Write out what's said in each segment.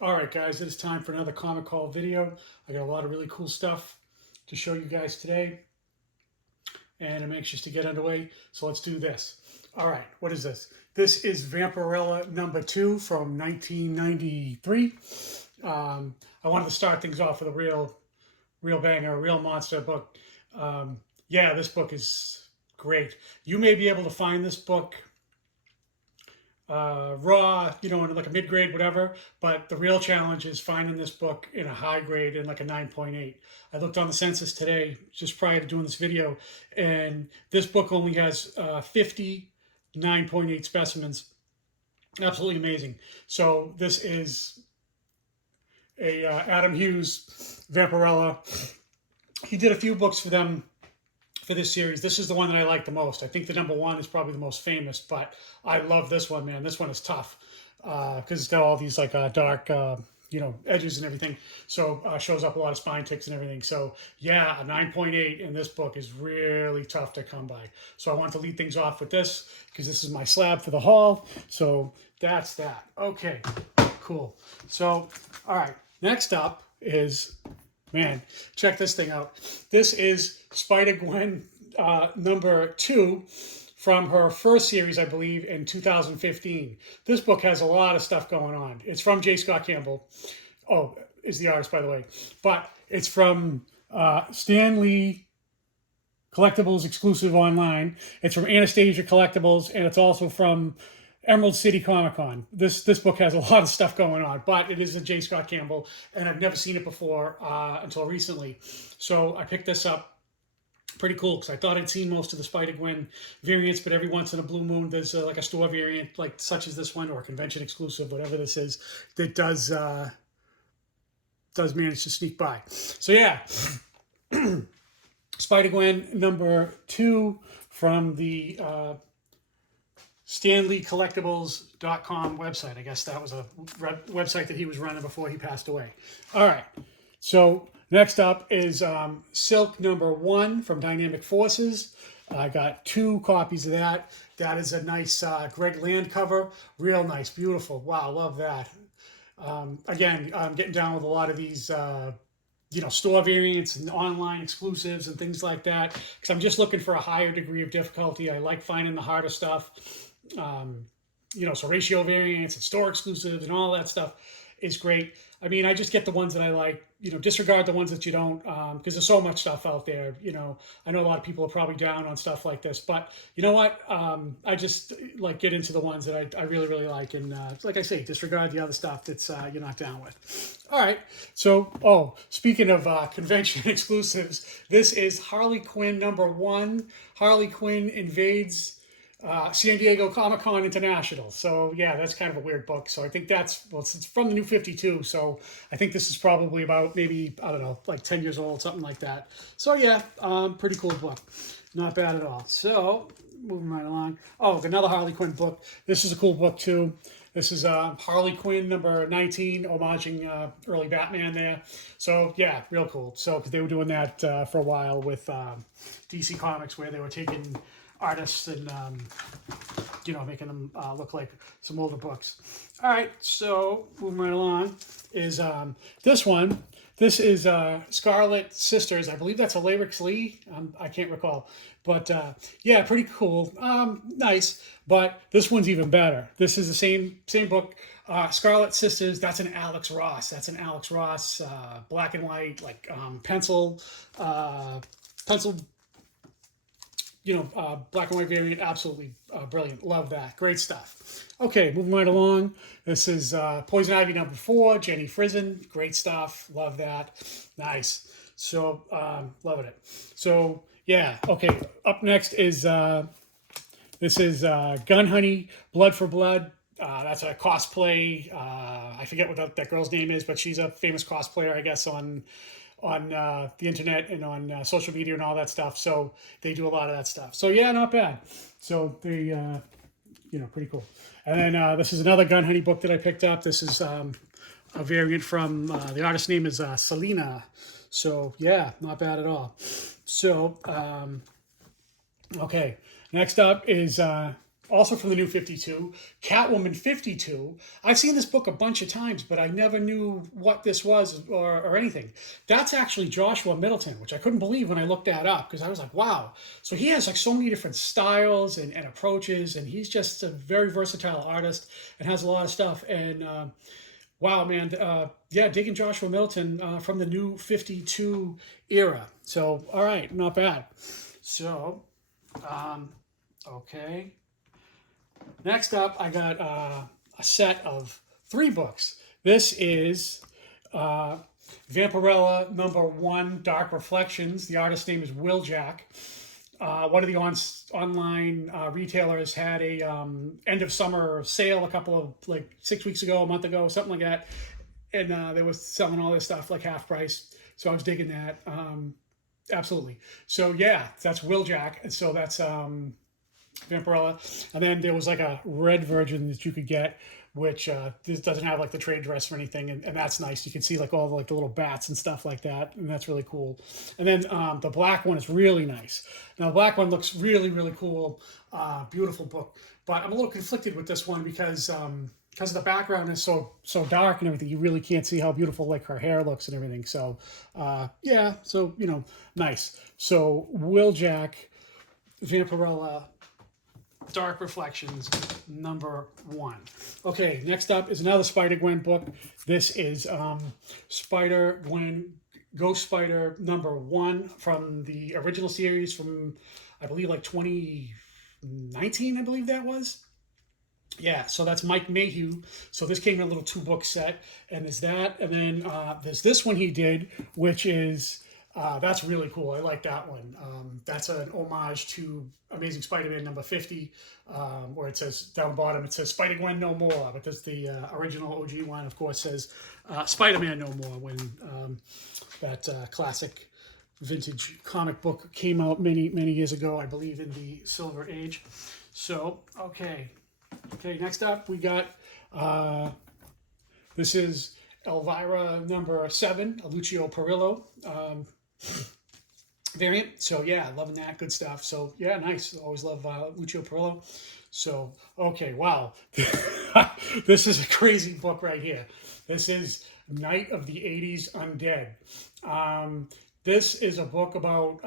All right, guys, it is time for another Comic Haul video. I got a lot of really cool stuff to show you guys today, and I'm anxious to get underway, so let's do this. All right, what is this? This is Vampirella number 2 from 1993. I wanted to start things off with a real banger, a real monster book. Yeah, this book is great. You may be able to find this book raw, in like a mid grade, whatever. But the real challenge is finding this book in a high grade in like a 9.8. I looked on the census today, just prior to doing this video, and this book only has 50 9.8 specimens. Absolutely amazing. So this is a Adam Hughes Vampirella. He did a few books for them for this series. This is the one that I like the most. I think the number 1 is probably the most famous, but I love this one, man. This one is tough because it's got all these like dark, edges and everything. So shows up a lot of spine ticks and everything. So yeah, a 9.8 in this book is really tough to come by. So I want to lead things off with this because this is my slab for the haul. So that's that. Okay, cool. So, all right, next up is, man, check this thing out. This is Spider-Gwen number 2 from her first series, I believe, in 2015. This book has a lot of stuff going on. It's from J. Scott Campbell. Oh, is the artist, by the way. But it's from Stan Lee Collectibles exclusive online. It's from Anastasia Collectibles, and it's also from Emerald City Comic Con. This book has a lot of stuff going on, but it is a J. Scott Campbell, and I've never seen it before until recently. So I picked this up. Pretty cool, because I thought I'd seen most of the Spider-Gwen variants, but every once in a blue moon, there's like a store variant, like such as this one, or a convention exclusive, whatever this is, that does manage to sneak by. So yeah, Spider-Gwen number 2 from the StanleyCollectibles.com website. I guess that was a website that he was running before he passed away. All right. So next up is Silk number 1 from Dynamic Forces. I got 2 copies of that. That is a nice Greg Land cover. Real nice. Beautiful. Wow. Love that. Again, I'm getting down with a lot of these store variants and online exclusives and things like that, because I'm just looking for a higher degree of difficulty. I like finding the harder stuff. So ratio variants and store exclusives and all that stuff is great. I mean, I just get the ones that I like, disregard the ones that you don't, because there's so much stuff out there. I know a lot of people are probably down on stuff like this, but you know what? I just like get into the ones that I really, really like. And like I say, disregard the other stuff that's you're not down with. All right. So, speaking of convention exclusives, this is Harley Quinn number 1. Harley Quinn invades San Diego Comic Con International. So yeah, that's kind of a weird book. So I think it's from the New 52. So I think this is probably about maybe, I don't know, like 10 years old, something like that. So yeah, pretty cool book. Not bad at all. So moving right along. Oh, another Harley Quinn book. This is a cool book too. This is Harley Quinn number 19, homaging early Batman there. So yeah, real cool. So because they were doing that for a while with DC Comics, where they were taking artists and making them look like some older books. All right, so moving right along is this one. This is Scarlet Sisters. I believe that's a Lyrics Lee. I can't recall, but yeah, pretty cool. Nice, but this one's even better. This is the same book. Scarlet Sisters. That's an Alex Ross. Black and white, like pencil. Black and white variant, absolutely brilliant. Love that. Great stuff. Okay, moving right along. This is Poison Ivy number 4, Jenny Frison. Great stuff. Love that. Nice. So, loving it. So, yeah. Okay, up next is, this is Gun Honey, Blood for Blood. That's a cosplay. I forget what that girl's name is, but she's a famous cosplayer, I guess, on the internet and on social media and all that stuff. So they do a lot of that stuff. So yeah, not bad. So they, pretty cool. And then this is another Gun Honey book that I picked up. This is a variant from, the artist's name is Selena. So yeah, not bad at all. So, okay. Next up is also from the New 52, Catwoman 52. I've seen this book a bunch of times, but I never knew what this was or anything. That's actually Joshua Middleton, which I couldn't believe when I looked that up because I was like, wow. So he has like so many different styles and approaches, and he's just a very versatile artist and has a lot of stuff. And wow, man. Yeah, digging Joshua Middleton from the New 52 era. So, all right, not bad. So, okay. Next up, I got a set of 3 books. This is Vampirella #1, Dark Reflections. The artist's name is Will Jack. One of the online retailers had a end of summer sale a couple of like 6 weeks ago, a month ago, something like that, and they were selling all this stuff like half price. So I was digging that. Absolutely. So yeah, that's Will Jack, and so that's Vampirella, and then there was like a red version that you could get, which this doesn't have like the trade dress or anything, and that's nice. You can see like all the, like the little bats and stuff like that, and that's really cool. And then the black one is really nice. Now the black one looks really really cool, beautiful book. But I'm a little conflicted with this one because the background is so dark and everything, you really can't see how beautiful like her hair looks and everything. So yeah, so nice. So Will Jack, Vampirella, Dark Reflections #1. Okay, next up is another Spider-Gwen book. This is Spider-Gwen Ghost Spider #1 from the original series from, I believe, like 2019, I believe that was. Yeah, so that's Mike Mayhew. So this came in a little 2-book set, and there's that, and then there's this one he did, which is that's really cool. I like that one. That's an homage to Amazing Spider-Man #50, where it says down the bottom, it says Spider-Gwen no more, but there's the original OG one, of course, says Spider-Man no more, when that classic vintage comic book came out many, many years ago, I believe in the Silver Age. So, okay, next up we got, this is Elvira #7, a Lucio Perillo variant. So yeah, loving that, good stuff. So yeah, nice. Always love Lucio Perillo. So okay, wow, this is a crazy book right here. This is Night of the 80s Undead. This is a book about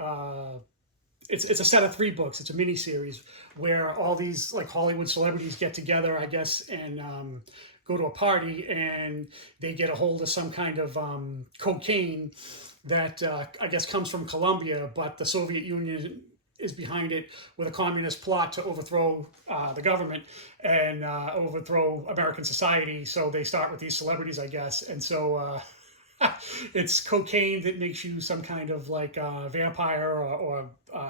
it's a set of 3 books. It's a mini series where all these like Hollywood celebrities get together, I guess, and go to a party, and they get a hold of some kind of cocaine that I guess comes from Colombia, but the Soviet Union is behind it with a communist plot to overthrow the government and overthrow American society. So they start with these celebrities, I guess, and so it's cocaine that makes you some kind of like vampire or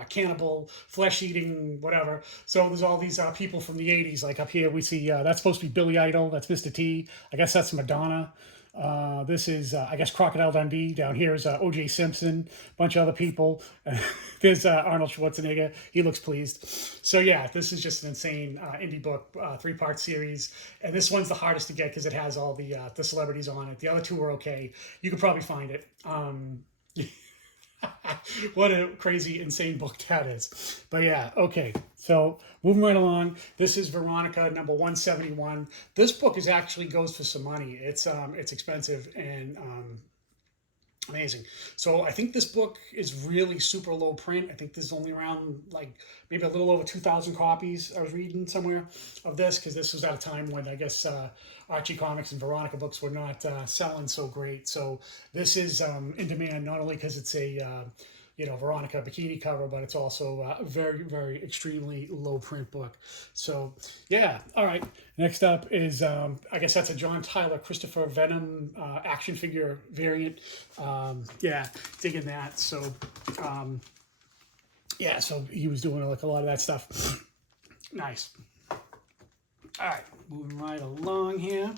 cannibal, flesh-eating, whatever. So there's all these people from the 80s. Like up here we see, that's supposed to be Billy Idol. That's Mr. T. I guess that's Madonna. This is, I guess, Crocodile Dundee. Down here is O.J. Simpson, a bunch of other people. There's Arnold Schwarzenegger. He looks pleased. So yeah, this is just an insane indie book, 3-part series. And this one's the hardest to get because it has all the celebrities on it. The other 2 are okay. You could probably find it. What a crazy, insane book that is. But yeah, okay. So moving right along, this is Veronica #171. This book is actually goes for some money. It's expensive and amazing. So I think this book is really super low print. I think there's only around like maybe a little over 2,000 copies. I was reading somewhere of this because this was at a time when I guess Archie Comics and Veronica books were not selling so great. So this is in demand not only because it's a Veronica bikini cover, but it's also a very, very extremely low print book. So yeah, all right. Next up is, I guess that's a John Tyler Christopher Venom action figure variant. Yeah, digging that. So yeah, so he was doing like a lot of that stuff. Nice. All right, moving right along here.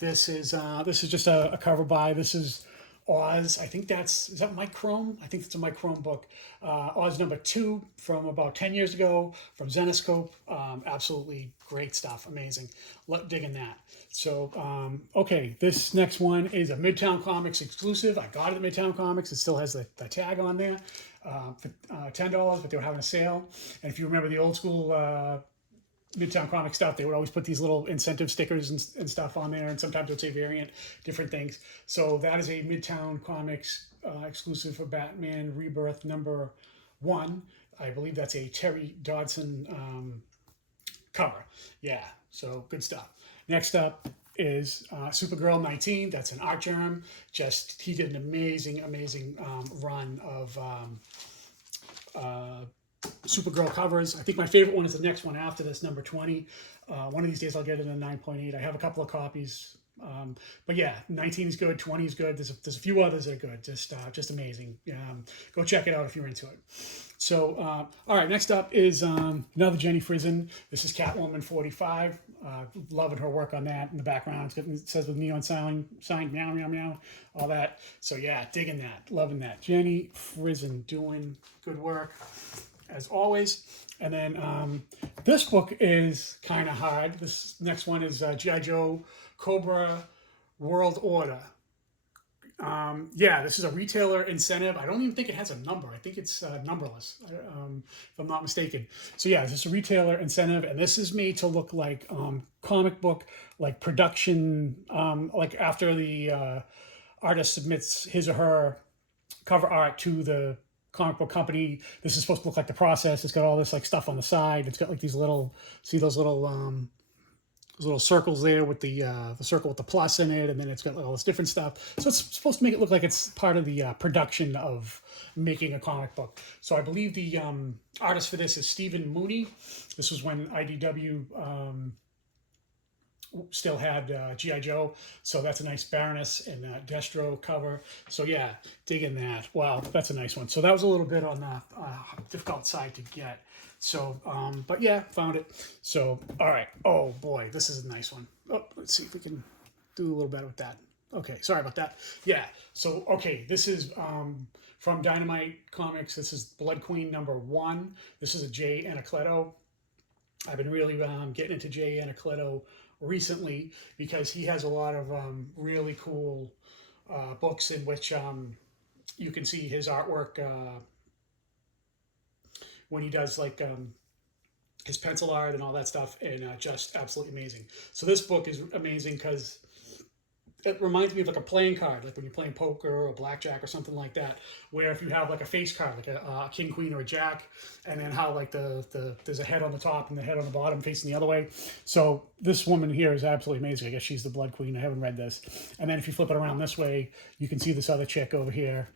This is just a cover by. This is Oz. I think is that Mike Crone? I think it's a Mike Crone book. Oz #2 from about 10 years ago from Zenescope. Absolutely great stuff. Amazing. Digging that. So, okay, this next one is a Midtown Comics exclusive. I got it at Midtown Comics. It still has the tag on there for $10, but they were having a sale. And if you remember the old school Midtown Comic stuff, they would always put these little incentive stickers and stuff on there, and sometimes it would say variant, different things. So that is a Midtown Comics exclusive for Batman Rebirth #1. I believe that's a Terry Dodson cover. Yeah, so good stuff. Next up is Supergirl 19. That's an Art Germ. Just he did an amazing run of Supergirl covers. I think my favorite one is the next one after this, #20. One of these days I'll get it in a 9.8. I have a couple of copies. But yeah, 19 is good, 20 is good. There's a few others that are good. Just amazing. Go check it out if you're into it. So, all right, next up is another Jenny Frison. This is Catwoman 45. Loving her work on that in the background. It says with neon sign, meow, meow, meow, all that. So yeah, digging that, loving that. Jenny Frison doing good work, as always. And then this book is kind of hard. This next one is G.I. Joe Cobra World Order. Yeah, this is a retailer incentive. I don't even think it has a number. I think it's numberless, if I'm not mistaken. So yeah, this is a retailer incentive, and this is made to look like comic book, like production, like after the artist submits his or her cover art to the comic book company. This is supposed to look like the process. It's got all this like stuff on the side. It's got like these little, see those little circles there with the circle with the plus in it, and then it's got all this different stuff. So it's supposed to make it look like it's part of the production of making a comic book. So I believe the artist for this is Stephen Mooney. This was when IDW still had G.I. Joe. So that's a nice Baroness and Destro cover. So yeah, digging that. Wow, that's a nice one. So that was a little bit on the difficult side to get. So, but yeah, found it. So, all right. Oh boy, this is a nice one. Oh, let's see if we can do a little better with that. Okay, sorry about that. Yeah. So, okay, this is from Dynamite Comics. This is Blood Queen #1. This is a Jay Anacleto. I've been really getting into Jay Anacleto recently because he has a lot of really cool books in which you can see his artwork when he does like his pencil art and all that stuff, and just absolutely amazing. So this book is amazing because it reminds me of like a playing card, like when you're playing poker or blackjack or something like that, where if you have like a face card, like a king, queen, or a jack, and then how like there's a head on the top and the head on the bottom facing the other way. So this woman here is absolutely amazing. I guess she's the Blood Queen. I haven't read this. And then if you flip it around this way, you can see this other chick over here.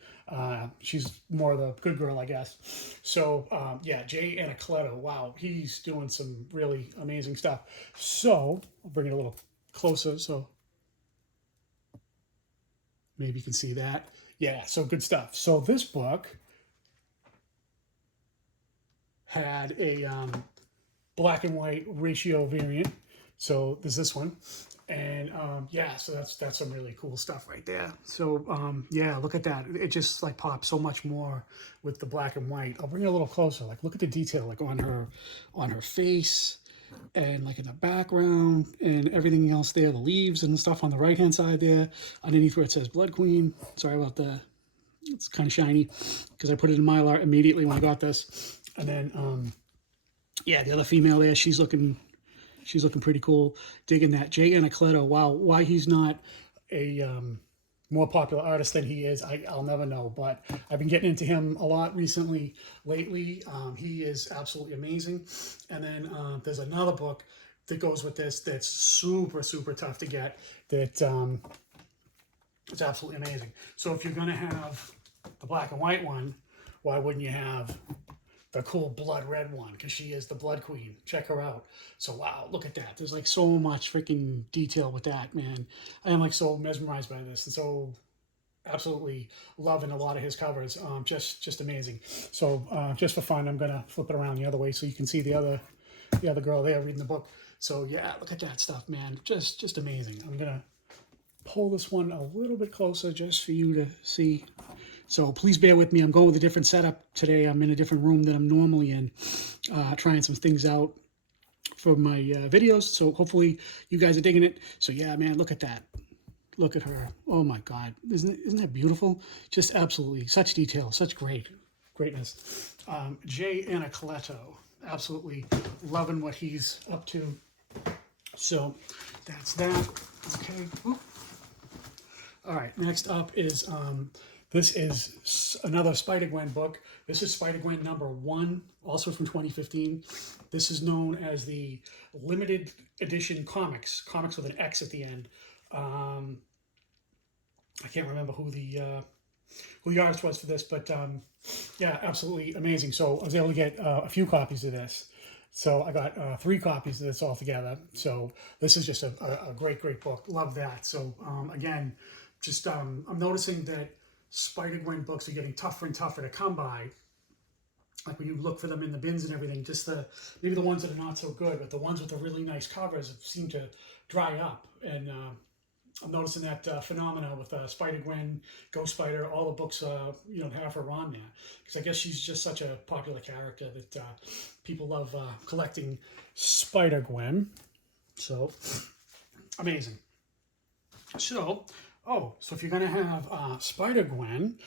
She's more the good girl, I guess. So yeah, Jay Anacleto. Wow, he's doing some really amazing stuff. So I'll bring it a little closer so maybe you can see that. Yeah, so good stuff. So this book had a black and white ratio variant. So there's this one. And yeah, so that's some really cool stuff right there. So yeah, look at that. It just like pops so much more with the black and white. I'll bring it a little closer. Like look at the detail like on her face, and like in the background and everything else there, the leaves and the stuff on the right hand side there, underneath where it says Blood Queen. Sorry about it's kind of shiny because I put it in Mylar immediately when I got this. And then yeah, the other female there, she's looking pretty cool. Digging that. Jay Anacleto. Wow, why he's not a more popular artist than he is, I'll never know. But I've been getting into him a lot lately. He is absolutely amazing. And then there's another book that goes with this that's super tough to get. That it's absolutely amazing. So if you're gonna have the black and white one, why wouldn't you have the cool blood red one? Because she is the Blood Queen. Check her out. So wow, look at that. There's like so much freaking detail with that, man. I am like so mesmerized by this and so absolutely loving a lot of his covers. Just amazing. So just for fun, I'm gonna flip it around the other way so you can see the other girl there reading the book. So yeah, look at that stuff, man. Just amazing. I'm gonna pull this one a little bit closer just for you to see. So please bear with me. I'm going with a different setup today. I'm in a different room than I'm normally in, trying some things out for my videos. So hopefully you guys are digging it. So yeah, man, look at that. Look at her. Oh my God. Isn't that beautiful? Just absolutely such detail, such greatness. Jay Anacleto. absolutely loving what he's up to. So that's that. Okay. Ooh. All right. Next up is this is another Spider-Gwen book. This is Spider-Gwen #1, also from 2015. This is known as the limited edition comics with an X at the end. I can't remember who the artist was for this, but yeah, absolutely amazing. So I was able to get a few copies of this. So I got 3 copies of this altogether. So this is just a great book. Love that. So again, just I'm noticing that Spider-Gwen books are getting tougher and tougher to come by. Like when you look for them in the bins and everything, just maybe the ones that are not so good, but the ones with the really nice covers seem to dry up. And I'm noticing that phenomena with Spider-Gwen, Ghost Spider, all the books have her on there, because I guess she's just such a popular character that people love collecting Spider-Gwen. So amazing. So if you're gonna have Spider-Gwen,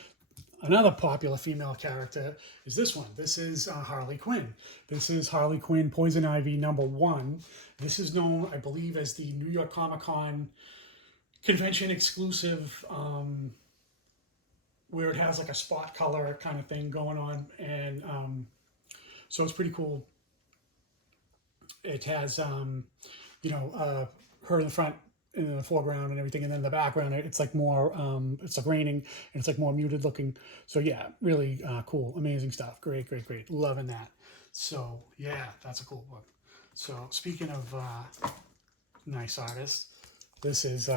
another popular female character is this one. This is Harley Quinn. This is Harley Quinn Poison Ivy #1. This is known, I believe, as the New York Comic Con convention exclusive, where it has like a spot color kind of thing going on, and so it's pretty cool. It has her in the front, in the foreground and everything, and then in the background it's like more it's like raining, and it's like more muted looking. So yeah, really cool, amazing stuff. Great, loving that. So yeah, that's a cool book. So speaking of nice artists, this is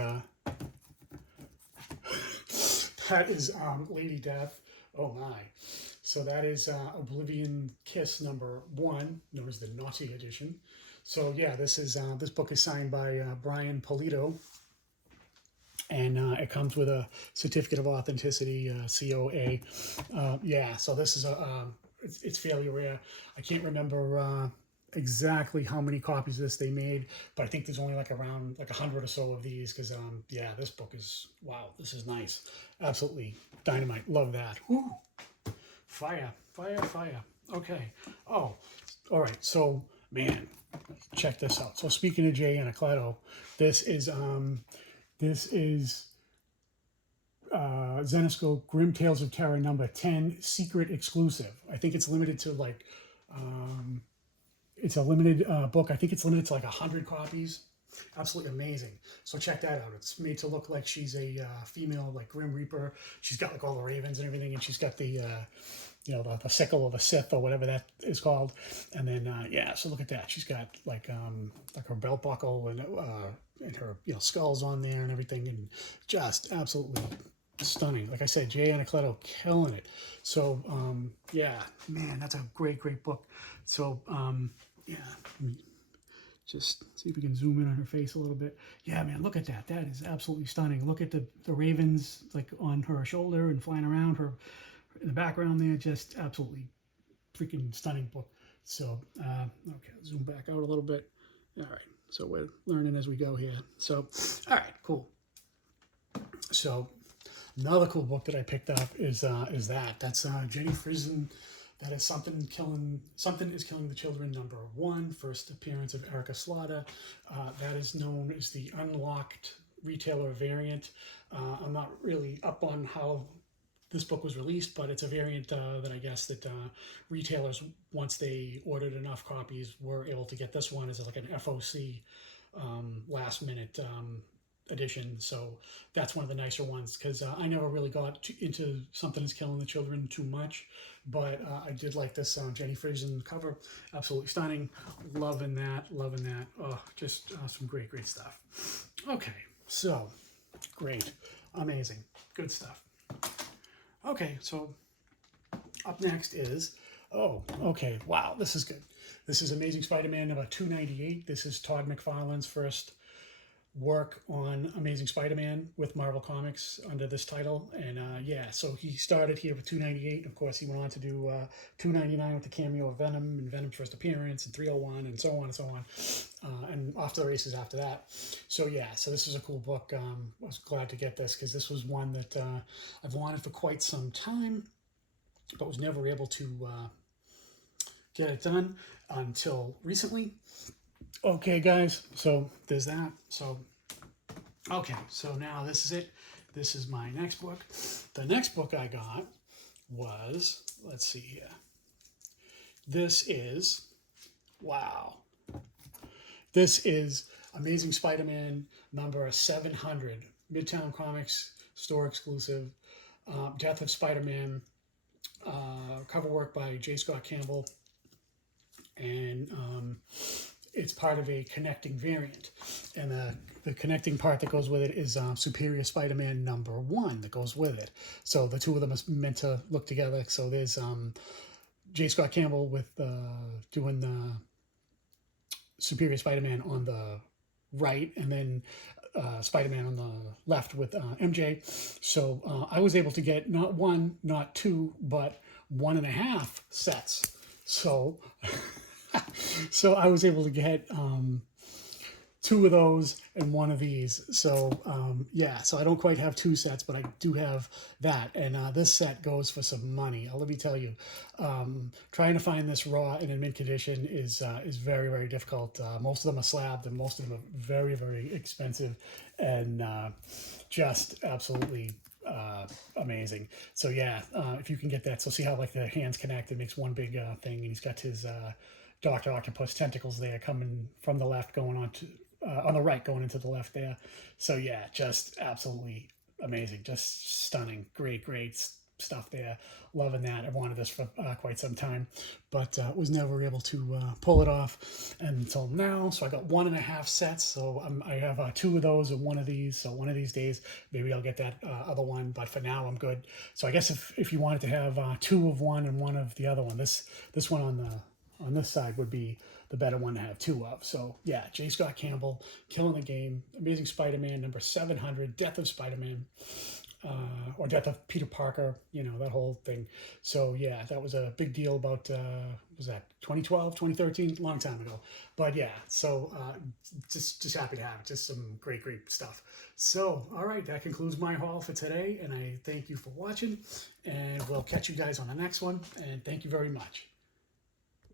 that is Lady Death. Oh my. So that is Oblivion Kiss #1, known as the Naughty Edition. So yeah, this book is signed by Brian Polito, and it comes with a certificate of authenticity, COA. Yeah, so this is it's fairly rare. I can't remember exactly how many copies of this they made, but I think there's only like around like 100 or so of these, because yeah, this book is, wow, this is nice, absolutely dynamite. Love that. Whew. Fire. Okay. Oh, all right. So man, check this out. So speaking of Jay Anacleto, this is Zenescope Grim Tales of Terror #10, secret exclusive. I think it's limited to like it's a limited book. I think it's limited to like 100 copies. Absolutely amazing. So check that out. It's made to look like she's a female, like Grim Reaper. She's got like all the ravens and everything, and she's got the the sickle of the Sith, or whatever that is called. And then yeah, so look at that. She's got like her belt buckle and her skulls on there and everything, and just absolutely stunning. Like I said, Jay Anacleto killing it. So yeah, man, that's a great book. So yeah, just see if we can zoom in on her face a little bit. Yeah, man, look at that. That is absolutely stunning. Look at the ravens like on her shoulder and flying around her in the background there. Just absolutely freaking stunning book. So okay, zoom back out a little bit. All right, so we're learning as we go here. So all right, cool. So another cool book that I picked up is that's Jenny Frison. That is Something is Killing the Children #1, first appearance of Erica Slaughter. That is known as the Unlocked Retailer variant. I'm not really up on how this book was released, but it's a variant that I guess that retailers, once they ordered enough copies, were able to get this one as like an FOC last minute edition. So that's one of the nicer ones, because I never really got into Something is Killing the Children too much, but I did like this Jenny Frison cover. Absolutely stunning. Loving that. Oh, just some great stuff. Okay, so great, amazing, good stuff. Okay, so up next is, oh, okay, wow, this is good. This is Amazing Spider-Man #298. This is Todd McFarlane's first work on Amazing Spider-Man with Marvel Comics under this title. And yeah, so he started here with 298. Of course, he went on to do 299 with the cameo of Venom and Venom's first appearance, and 301, and so on, and off to the races after that. So yeah, so this is a cool book. I was glad to get this, because this was one that I've wanted for quite some time, but was never able to get it done until recently. Okay, guys, so there's that. So, okay, so now this is it. This is my next book. The next book I got was, let's see here. This is, wow. This is Amazing Spider-Man number 700, Midtown Comics store exclusive. Death of Spider-Man, cover work by J. Scott Campbell, and it's part of a connecting variant. And the connecting part that goes with it is Superior Spider-Man number 1 that goes with it. So the two of them are meant to look together. So there's J. Scott Campbell with doing the Superior Spider-Man on the right, and then Spider-Man on the left with MJ. So I was able to get not one, not two, but 1.5 sets. So, so I was able to get 2 of those and 1 of these. So yeah, so I don't quite have 2 sets, but I do have that. And this set goes for some money. Let me tell you, trying to find this raw and in mint condition is very, very difficult. Most of them are slabbed, and most of them are very, very expensive, and just absolutely amazing. So yeah, if you can get that, so see how like the hands connect, it makes one big thing, and he's got his Dr. Octopus tentacles there coming from the left, going on the right, going into the left there. So yeah, just absolutely amazing, just stunning, great stuff there. Loving that. I wanted this for quite some time, but was never able to pull it off until now. So I got 1.5 sets. So I have 2 of those and 1 of these. So one of these days, maybe I'll get that other one. But for now, I'm good. So I guess if you wanted to have 2 of one and 1 of the other one, this one on this side would be the better one to have 2 of. So yeah, J. Scott Campbell, killing the game. Amazing Spider-Man number 700, Death of Spider-Man, or Death of Peter Parker, you know, that whole thing. So yeah, that was a big deal about, was that 2012, 2013? Long time ago. But yeah, so just happy to have it. Just some great stuff. So, all right, that concludes my haul for today, and I thank you for watching, and we'll catch you guys on the next one, and thank you very much.